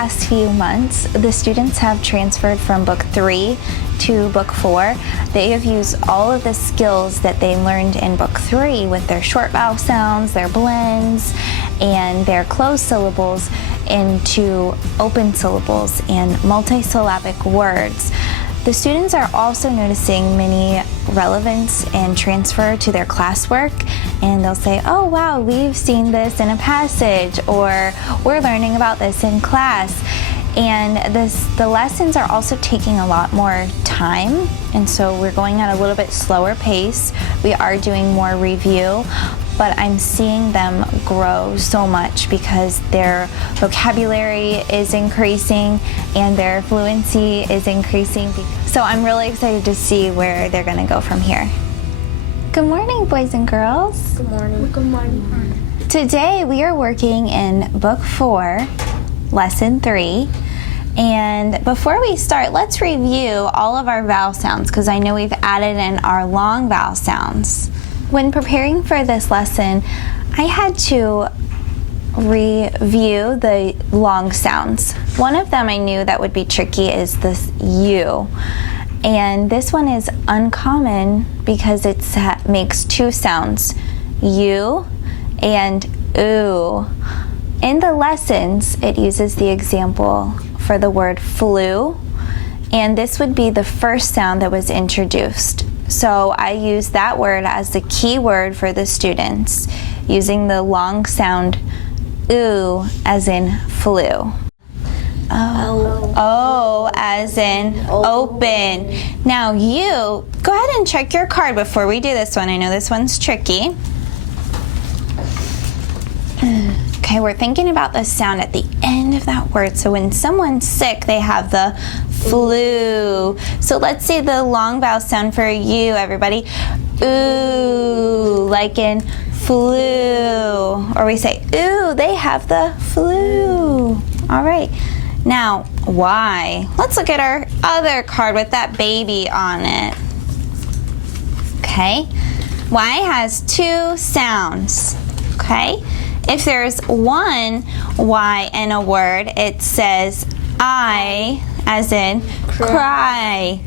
past few months, the students have transferred from Book 3 to Book 4. They have used all of the skills that they learned in Book 3 with their short vowel sounds, their blends, and their closed syllables into open syllables and multisyllabic words. The students are also noticing many relevance and transfer to their classwork, and they'll say, oh wow, we've seen this in a passage, or we're learning about this in class. And the lessons are also taking a lot more time, and so we're going at a little bit slower pace. We are doing more review, but I'm seeing them grow so much because their vocabulary is increasing and their fluency is increasing. So I'm really excited to see where they're going to go from here. Good morning, boys and girls. Good morning. Good morning. Today we are working in Book 4, Lesson 3. And before we start, let's review all of our vowel sounds because I know we've added in our long vowel sounds. When preparing for this lesson, I had to review the long sounds. One of them I knew that would be tricky is this U. And this one is uncommon because it makes two sounds, U and oo. In the lessons, it uses the example for the word flew, and this would be the first sound that was introduced. So I used that word as the key word for the students, using the long sound oo as in flew. O as in open. Now you, go ahead and check your card before we do this one. I know this one's tricky. Okay, we're thinking about the sound at the end of that word. So when someone's sick, they have the flu. So let's say the long vowel sound for you, everybody. Ooh, like in flu. Or we say, ooh, they have the flu. All right. Now, Y. Let's look at our other card with that baby on it. Okay. Y has two sounds. Okay. If there's one Y in a word, it says I, as in cry.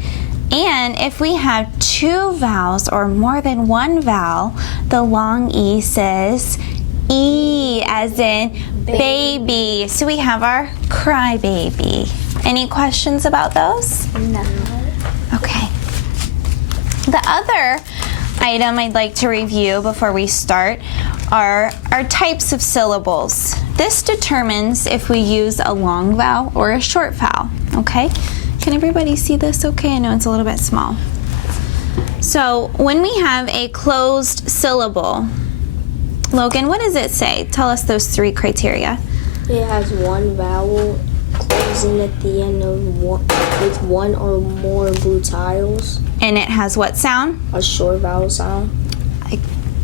And if we have two vowels or more than one vowel, the long E says E, as in baby. So we have our cry baby. Any questions about those? No. Okay. The other item I'd like to review before we start are our types of syllables. This determines if we use a long vowel or a short vowel, okay? Can everybody see this okay? I know it's a little bit small. So when we have a closed syllable, Logan, what does it say? Tell us those three criteria. It has one vowel closing at the end of with one or more gluteals. And it has what sound? A short vowel sound.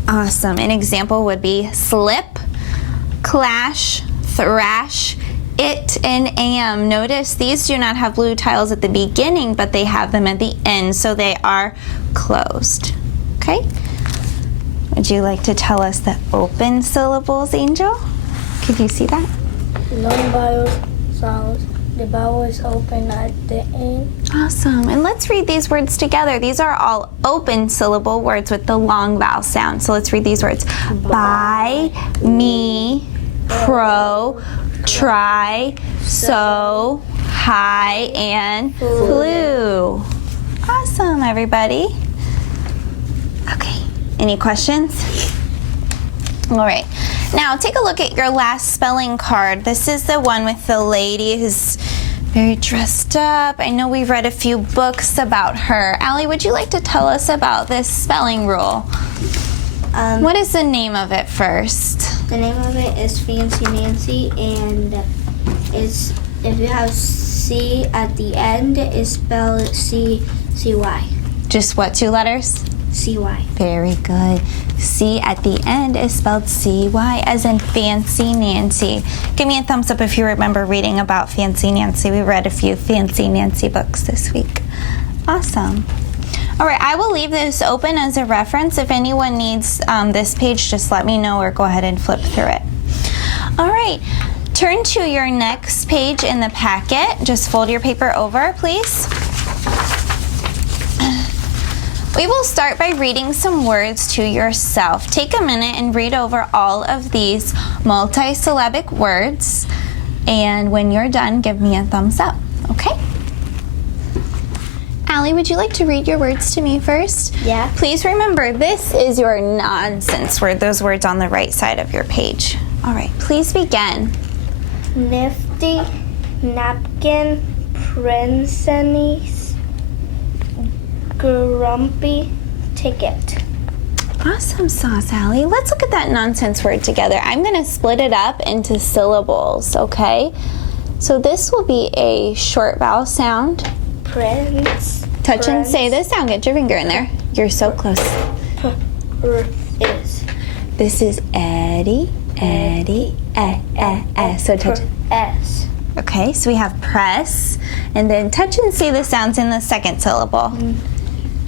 Awesome. An example would be slip, clash, thrash, it, and am. Notice these do not have gluteals at the beginning, but they have them at the end, so they are closed. Okay? Would you like to tell us the open syllables, Angel? Could you see that? Long vowel sounds. The vowel is open at the end. Awesome. And let's read these words together. These are all open syllable words with the long vowel sound. So let's read these words. Buy, me, pro, try, so, high, and flew. Awesome, everybody. Okay. Any questions? All right. Now, take a look at your last spelling card. This is the one with the lady who's very dressed up. I know we've read a few books about her. Allie, would you like to tell us about this spelling rule? What is the name of it first? The name of it is Fancy Nancy, and it's, if you have C at the end, it's spelled C-C-Y. Just what, two letters? C-Y. Very good. C at the end is spelled C-Y, as in Fancy Nancy. Give me a thumbs up if you remember reading about Fancy Nancy. We read a few Fancy Nancy books this week. Awesome. All right, I will leave this open as a reference. If anyone needs this page, just let me know or go ahead and flip through it. All right, Turn to your next page in the packet. Just fold your paper over, please. We will start by reading some words to yourself. Take a minute and read over all of these multisyllabic words. And when you're done, give me a thumbs up, okay? Allie, would you like to read your words to me first? Yeah. Please remember, this is your nonsense word, those words on the right side of your page. All right, please begin. Nifty, napkin, princess, grumpy, ticket. Awesome sauce, Allie. Let's look at that nonsense word together. I'm going to split it up into syllables, okay? So this will be a short vowel sound. Prince. Touch and say the sound. Get your finger in there. You're so close. Is. This is Eddie, Eddie, So touch. S. Okay, so we have press, and then touch and say the sounds in the second syllable.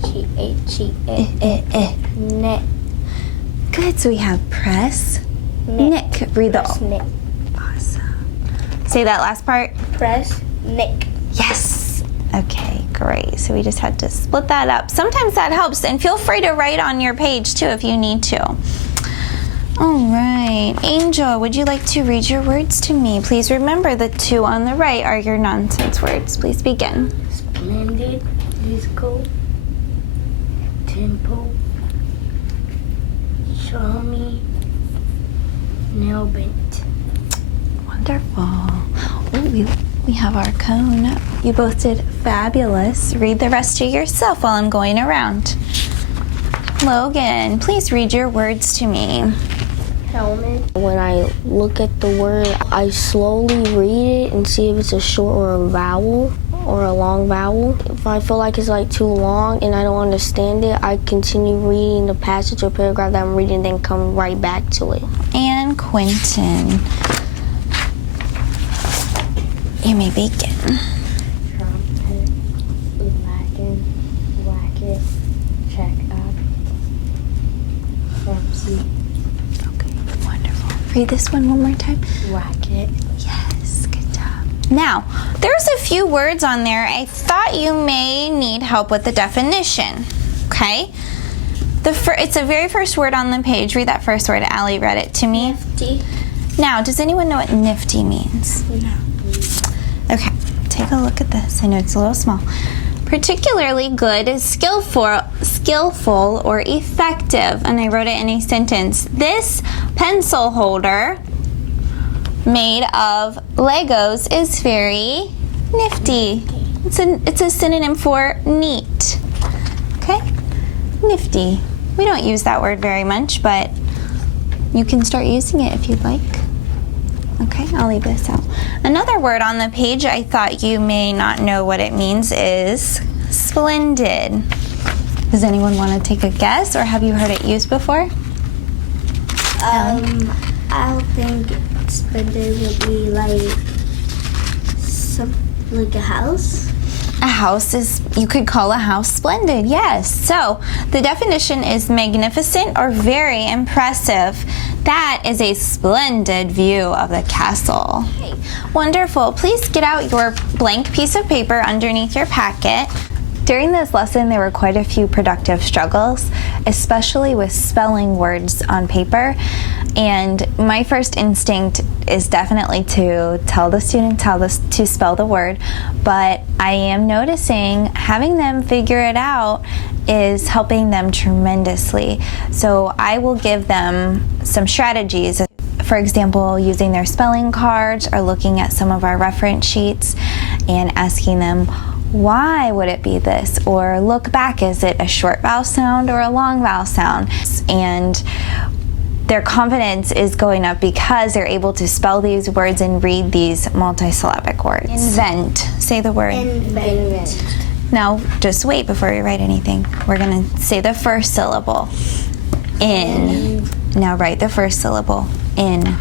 G-H-E-A. Nick. Good, so we have press, nick. Read the Nick. Awesome. Say that last part. Press, Nick. Yes. Okay, great. So we just had to split that up. Sometimes that helps, and feel free to write on your page too if you need to. All right, Angel, would you like to read your words to me? Please remember the two on the right are your nonsense words. Please begin. Splendid, musical, tempo, charming, nail bent. Wonderful. Oh, we have our cone. You both did fabulous. Read the rest to yourself while I'm going around. Logan, please read your words to me. Helmet. When I look at the word, I slowly read it and see if it's a short or a vowel or a long vowel. If I feel like it's like too long and I don't understand it, I continue reading the passage or paragraph that I'm reading, then come right back to it. And Quentin, you may begin. Trumpet, wagon, racket, check up, Ramsey, Okay, wonderful. Read this one more time. racket. Yes, good job. Now, there's a few words on there I thought you may need help with the definition, okay? It's the very first word on the page. Read that first word. Allie read it to me. Nifty. Now, does anyone know what nifty means? No. Okay, take a look at this. I know it's a little small. Particularly good is skillful or effective. And I wrote it in a sentence. This pencil holder made of Legos is very nifty. It's a synonym for neat. Okay? Nifty. We don't use that word very much, but you can start using it if you'd like. Okay, I'll leave this out. Another word on the page I thought you may not know what it means is splendid. Does anyone want to take a guess, or have you heard it used before? I think splendid would be like a house. A house you could call a house splendid, yes. So the definition is magnificent or very impressive. That is a splendid view of the castle. Okay. Wonderful. Please get out your blank piece of paper underneath your packet. During this lesson, there were quite a few productive struggles, especially with spelling words on paper. And my first instinct is definitely to tell the students how to spell the word, but I am noticing having them figure it out is helping them tremendously. So I will give them some strategies. For example, using their spelling cards or looking at some of our reference sheets and asking them, why would it be this? Or look back, is it a short vowel sound or a long vowel sound? And their confidence is going up because they're able to spell these words and read these multisyllabic words. Invent. Say the word. Invent. Now, just wait before you write anything. We're going to say the first syllable. In. Now write the first syllable. In.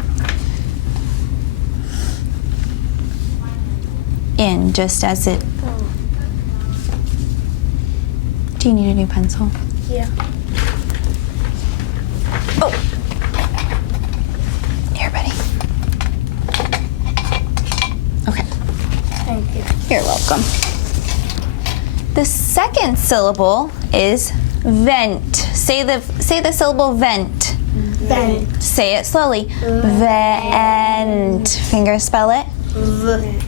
In, just as it. Do you need a new pencil? Yeah. Oh! Here, buddy. Okay. Thank you. You're welcome. The second syllable is vent. Say the syllable vent. Vent. Say it slowly. Vent. Finger spell it. Vent.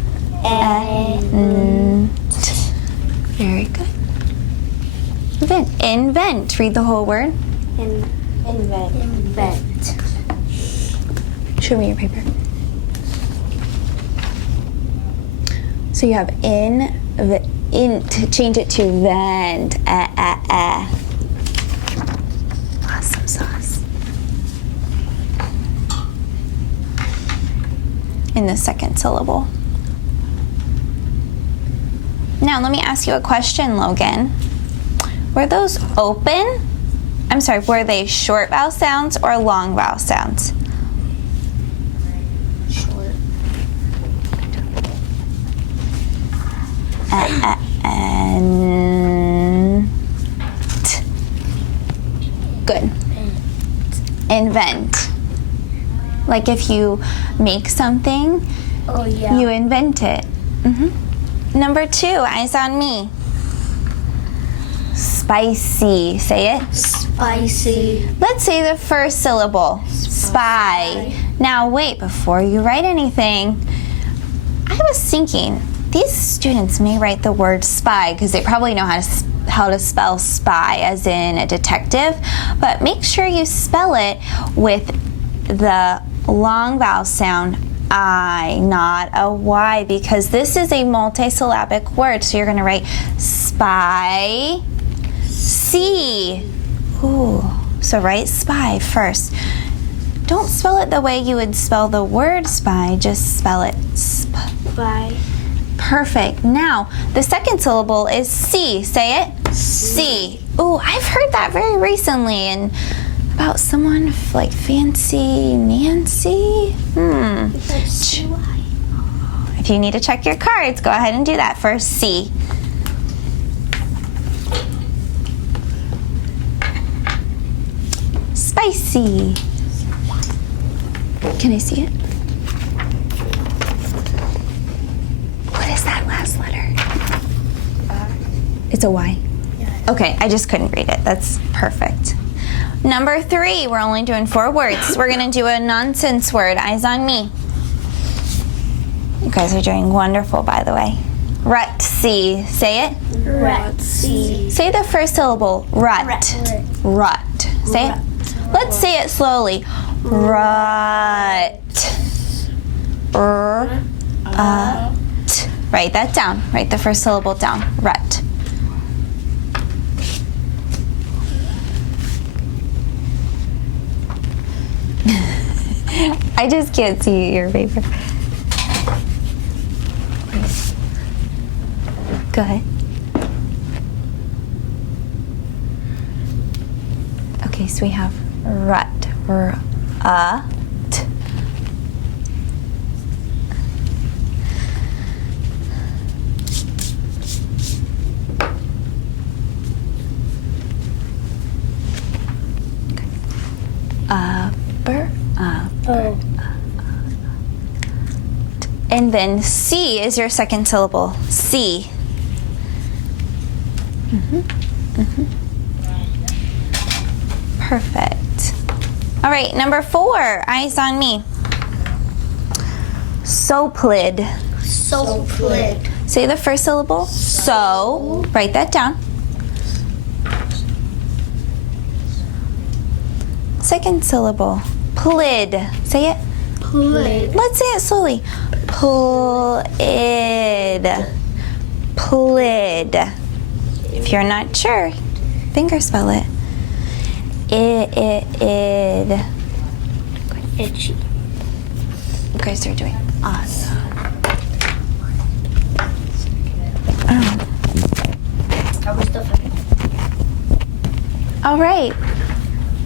Very good. Vent. Invent. Read the whole word. Invent. Show me your paper. So you have int. Change it to vent. Awesome sauce. In the second syllable. Now let me ask you a question, Logan. Were those open? I'm sorry, were they short vowel sounds or long vowel sounds? Short. And good. Invent. Like if you make something, Oh, yeah. you invent it. Number 2, eyes on me. Spicy. Say it. Spicy. Let's say the first syllable. Spy. Now wait, before you write anything, I was thinking these students may write the word spy because they probably know how to spell spy as in a detective, but make sure you spell it with the long vowel sound I, not a Y, because this is a multisyllabic word. So you're going to write spy, C. Ooh, so write spy first. Don't spell it the way you would spell the word spy, just spell it Spy. Perfect. Now, the second syllable is C. Say it. C. Ooh, I've heard that very recently and about someone like Fancy Nancy. If you need to check your cards, go ahead and do that first. C. Spicy. Can I see it? What is that last letter? It's a Y. Okay, I just couldn't read it. That's perfect. Number 3, we're only doing 4 words. We're gonna do a nonsense word. Eyes on me. You guys are doing wonderful, by the way. Rutsy. Say it. Rutsy. Say the first syllable. Rut. Rut. Say it. Let's say it slowly. Rut. Write that down. Write the first syllable down. Rut. I just can't see your paper. Go ahead. Okay, so we have rut. T. Upper. Oh. And then C is your second syllable. C. Perfect. All right, number 4. Eyes on me. Soplid. Soplid. Say the first syllable. So. Write that down. Second syllable. Plid. Say it. Plid. Let's say it slowly. Plid. Plid. If you're not sure, finger spell it. Id. Itchy. You guys are doing awesome. That was the second. All right.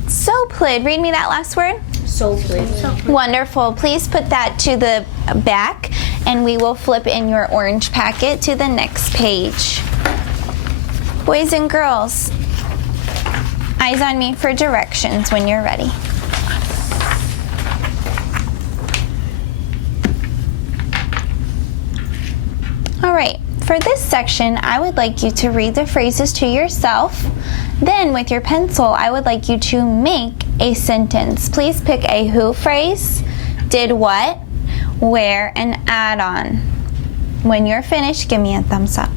Soplid. Read me that last word. Soplid. Wonderful. Please put that to the back and we will flip in your orange packet to the next page. Boys and girls, eyes on me for directions when you're ready. For this section, I would like you to read the phrases to yourself. Then, with your pencil, I would like you to make a sentence. Please pick a who phrase, did what, where, and add on. When you're finished, give me a thumbs up.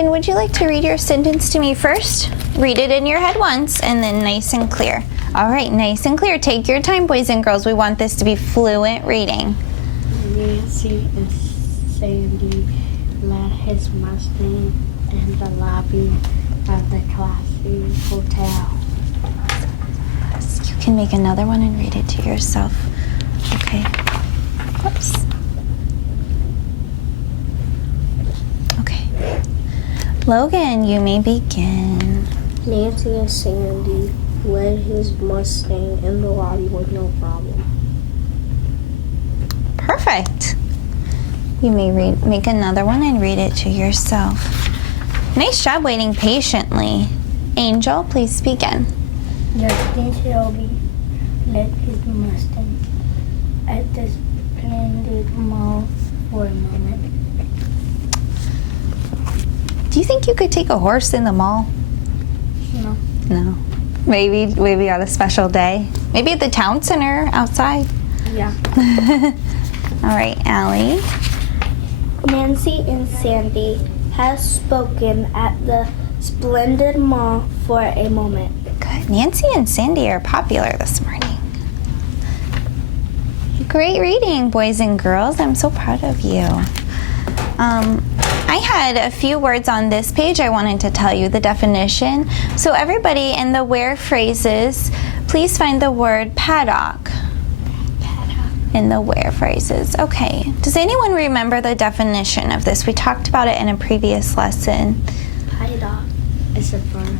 Would you like to read your sentence to me first? Read it in your head once and then nice and clear. All right, nice and clear. Take your time, boys and girls. We want this to be fluent reading. Nancy and Sandy led his Mustang in the lobby of the classy hotel. You can make another one and read it to yourself. Okay. Whoops. Okay. Logan, you may begin. Nancy and Sandy led his Mustang in the lobby with no problem. Perfect. You may make another one and read it to yourself. Nice job waiting patiently. Angel, please begin. Justin Shelby led his Mustang at the splendid mall for a moment. Do you think you could take a horse in the mall? No. No. Maybe on a special day. Maybe at the town center outside. Yeah. All right, Allie. Nancy and Sandy have spoken at the splendid mall for a moment. Good. Nancy and Sandy are popular this morning. Great reading, boys and girls. I'm so proud of you. I had a few words on this page. I wanted to tell you the definition. So everybody in the where phrases, please find the word paddock in the where phrases. Okay. Does anyone remember the definition of this? We talked about it in a previous lesson. Paddock is a bird.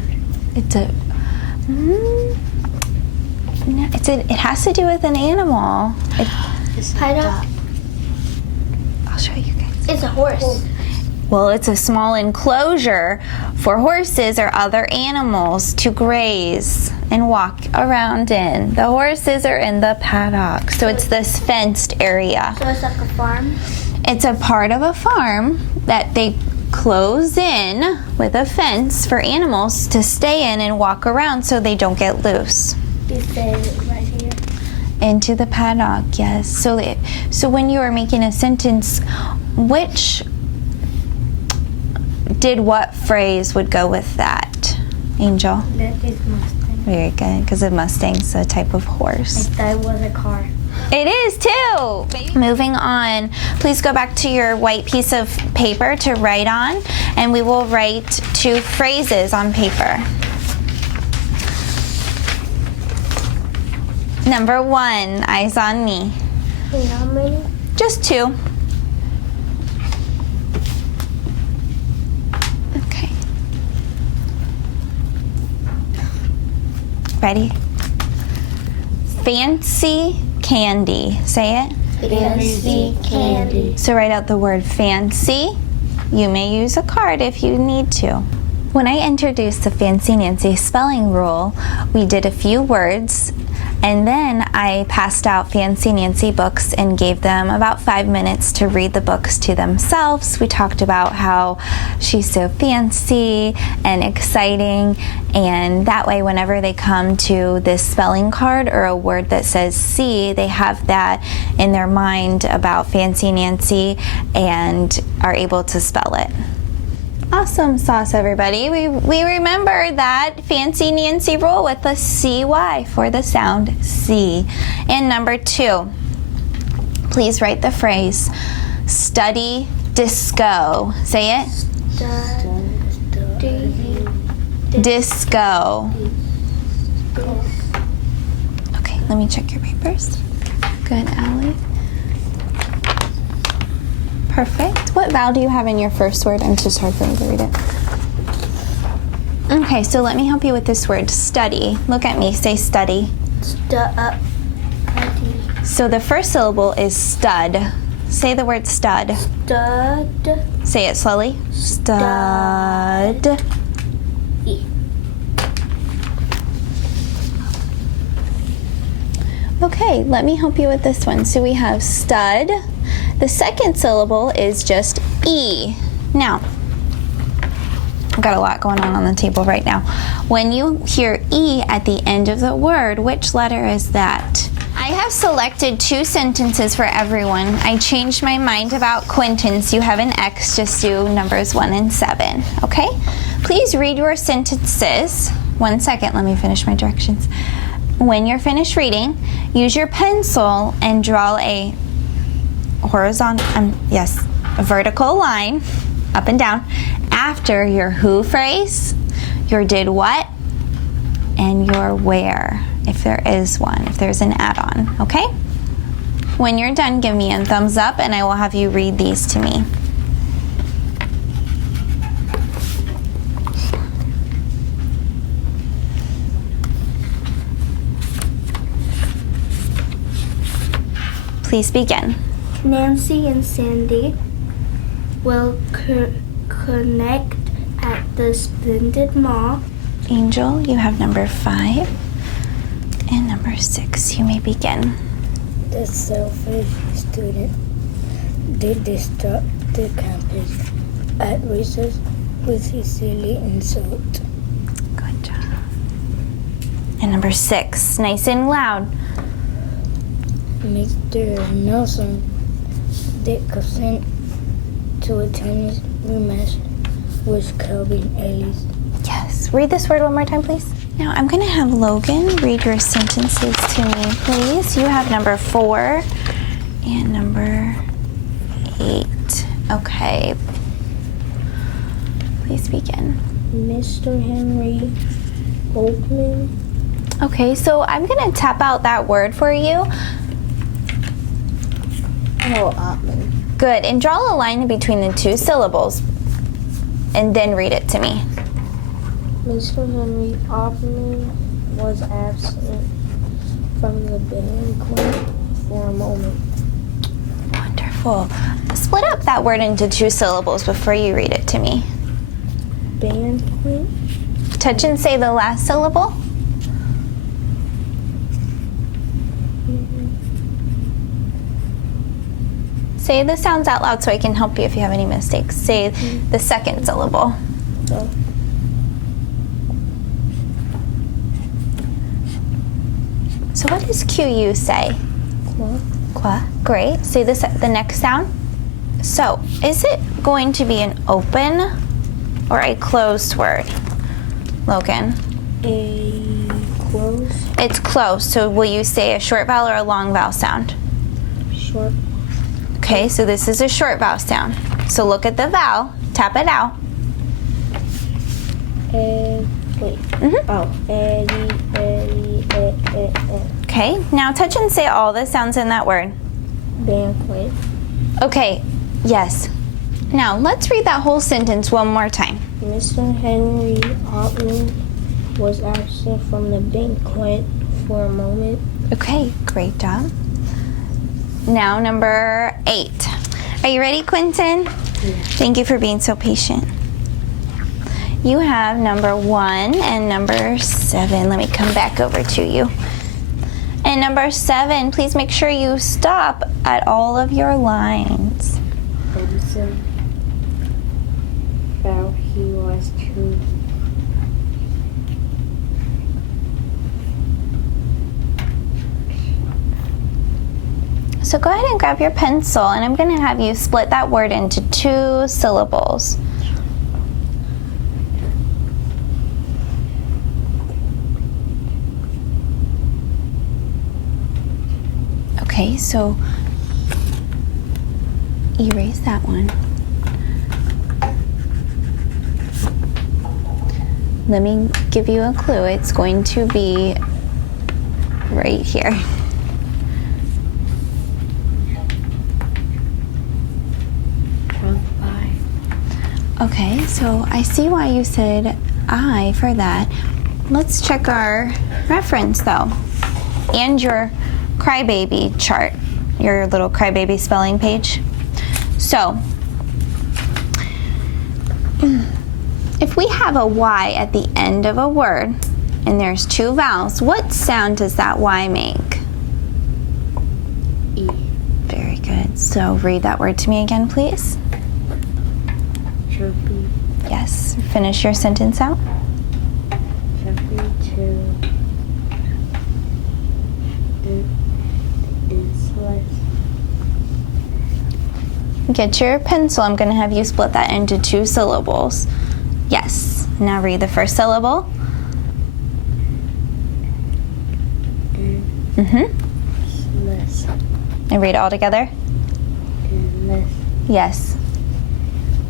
It's a... no, it has to do with an animal. It's a Paddock. duck. I'll show you guys. It's a horse. Well, it's a small enclosure for horses or other animals to graze and walk around in. The horses are in the paddock, so it's this fenced area. So it's like a farm. It's a part of a farm that they close in with a fence for animals to stay in and walk around so they don't get loose. It says it right here. Into the paddock, yes. So when you are making a sentence, which did what phrase would go with that? Angel? Led his Mustang. Very good, because a Mustang's a type of horse. I thought it was a car. It is too! Moving on, please go back to your white piece of paper to write on, and we will write 2 phrases on paper. Number 1, eyes on me. How many? Just 2. Okay. Ready? Fancy candy. Say it. Fancy candy. So write out the word fancy. You may use a card if you need to. When I introduced the Fancy Nancy spelling rule, we did a few words, and then I passed out Fancy Nancy books and gave them about 5 minutes to read the books to themselves. We talked about how she's so fancy and exciting, and that way whenever they come to this spelling card or a word that says C, they have that in their mind about Fancy Nancy and are able to spell it. Awesome sauce, everybody. We remember that Fancy Nancy rule with the CY for the sound C. And number 2, please write the phrase, study disco. Say it. Disco. Okay, let me check your papers. Good, Allie. Perfect. What vowel do you have in your first word? I'm just hard for me to read it. Okay, so let me help you with this word, study. Look at me, say study. So the first syllable is stud. Say the word stud. Stud. Say it slowly. Stud. E. Okay, let me help you with this one. So we have stud. The second syllable is just E. Now, I've got a lot going on the table right now. When you hear E at the end of the word, which letter is that? I have selected 2 sentences for everyone. I changed my mind about Quentin's. You have an X, just do numbers 1 and 7, okay? Please read your sentences. 1 second, let me finish my directions. When you're finished reading, use your pencil and draw a a vertical line up and down after your who phrase, your did what, and your where, if there is one, if there's an add-on, okay? When you're done, give me a thumbs up and I will have you read these to me. Please begin. Nancy and Sandy will connect at the Splendid Mall. Angel, you have number 5 and number 6. You may begin. The selfish student did disrupt the campus at recess with his silly insult. Good job. And number 6, nice and loud. Mr. Nelson did consent to a tennis rematch with Kelvin Ellis. Yes. Read this word one more time, please. Now I'm going to have Logan read your sentences to me, please. You have number 4 and number 8. Okay. Please begin. Mr. Henry Oakman. Okay, so I'm going to tap out that word for you. Oh, Oppman. Good. And draw a line in between the 2 syllables and then read it to me. Mr. Henry Oppman was absent from the banquet for a moment. Wonderful. Split up that word into 2 syllables before you read it to me. Banquet? Touch and say the last syllable. Say the sounds out loud so I can help you if you have any mistakes. Say the second syllable. Oh. So what does QU say? Qua. Qua. Great. Say the next sound. So is it going to be an open or a closed word, Logan? A close. It's closed. So will you say a short vowel or a long vowel sound? Short. Okay, so this is a short vowel sound. So look at the vowel, tap it out. Wait. Mhm. Oh. Okay, now touch and say all the sounds in that word. Banquet. Okay, yes. Now let's read that whole sentence one more time. Mr. Henry Oppman was absent from the banquet for a moment. Okay, great job. Now number 8. Are you ready, Quentin? Yeah. Thank you for being so patient. You have number 1 and number 7. Let me come back over to you. And number 7, please make sure you stop at all of your lines. Benson felt he was too So go ahead and grab your pencil, and I'm going to have you split that word into 2 syllables. Okay, so erase that one. Let me give you a clue. It's going to be right here. Okay, so I see why you said I for that. Let's check our reference though, and your crybaby chart. your little crybaby spelling page. So, if we have a Y at the end of a word and there's 2 vowels, what sound does that Y make? E. Very good. So read that word to me again, please. Chirpy. Yes. Finish your sentence out. Chirpy to is less. Get your pencil. I'm going to have you split that into 2 syllables. Yes. Now read the first syllable. Less. And read it all together. Less. Yes.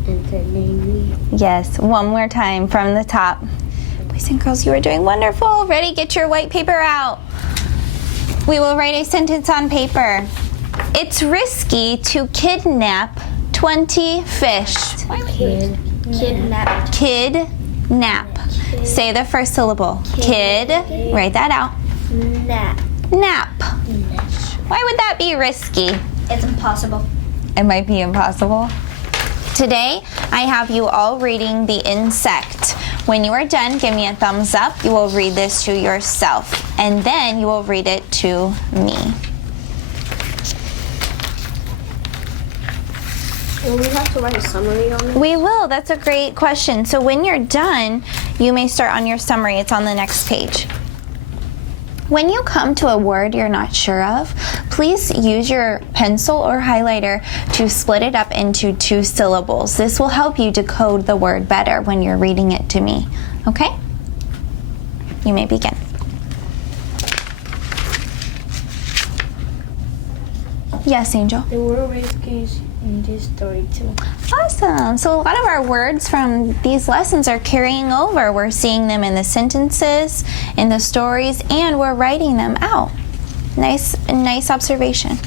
Entertaining. Yes. One more time from the top. Boys and girls, you are doing wonderful. Ready? Get your white paper out. We will write a sentence on paper. It's risky to kidnap 20 fish. Kidnapped. Kidnap. Say the first syllable. Kid. Write that out. Nap. Nap. Why would that be risky? It's impossible. It might be impossible. Today, I have you all reading the insect. When you are done, give me a thumbs up. You will read this to yourself, and then you will read it to me. Will we have to write a summary on it? We will. That's a great question. So when you're done, you may start on your summary. It's on the next page. When you come to a word you're not sure of, please use your pencil or highlighter to split it up into 2 syllables. This will help you decode the word better when you're reading it to me. Okay? You may begin. Yes, Angel? The word risky is in this story too. Awesome. So a lot of our words from these lessons are carrying over. We're seeing them in the sentences, in the stories, and we're writing them out. Nice observation.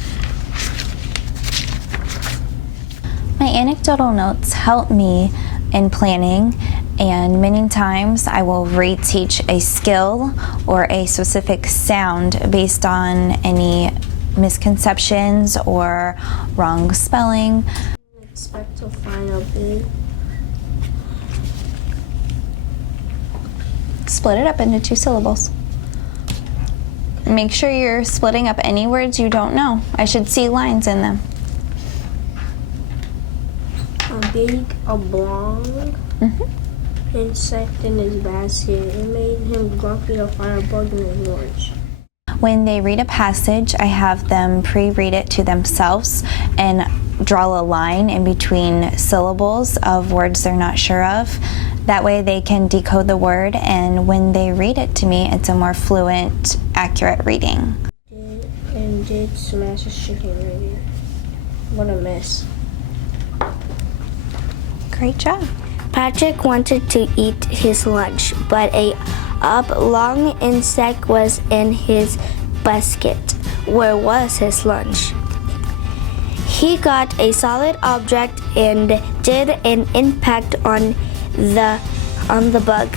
My anecdotal notes help me in planning, and many times I will reteach a skill or a specific sound based on any misconceptions or wrong spelling. Expect to find a big. Split it up into 2 syllables. Make sure you're splitting up any words you don't know. I should see lines in them. A big oblong insect in his basket. It made him grumpy to find a bug in his lunch. When they read a passage, I have them pre-read it to themselves and draw a line in between syllables of words they're not sure of. That way they can decode the word, and when they read it to me, it's a more fluent, accurate reading. Did smash his chicken already. What a mess. Great job. Patrick wanted to eat his lunch, but a oblong insect was in his basket. Where was his lunch? He got a solid object and did an impact on the bug.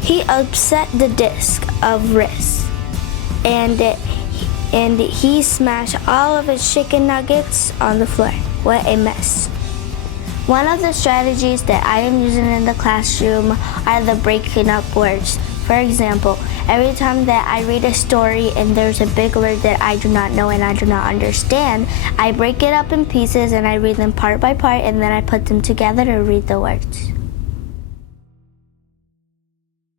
He upset the disc of rice, and he smashed all of his chicken nuggets on the floor. What a mess. One of the strategies that I am using in the classroom are the breaking up words. For example, every time that I read a story and there's a big word that I do not know and I do not understand, I break it up in pieces and I read them part by part, and then I put them together to read the words.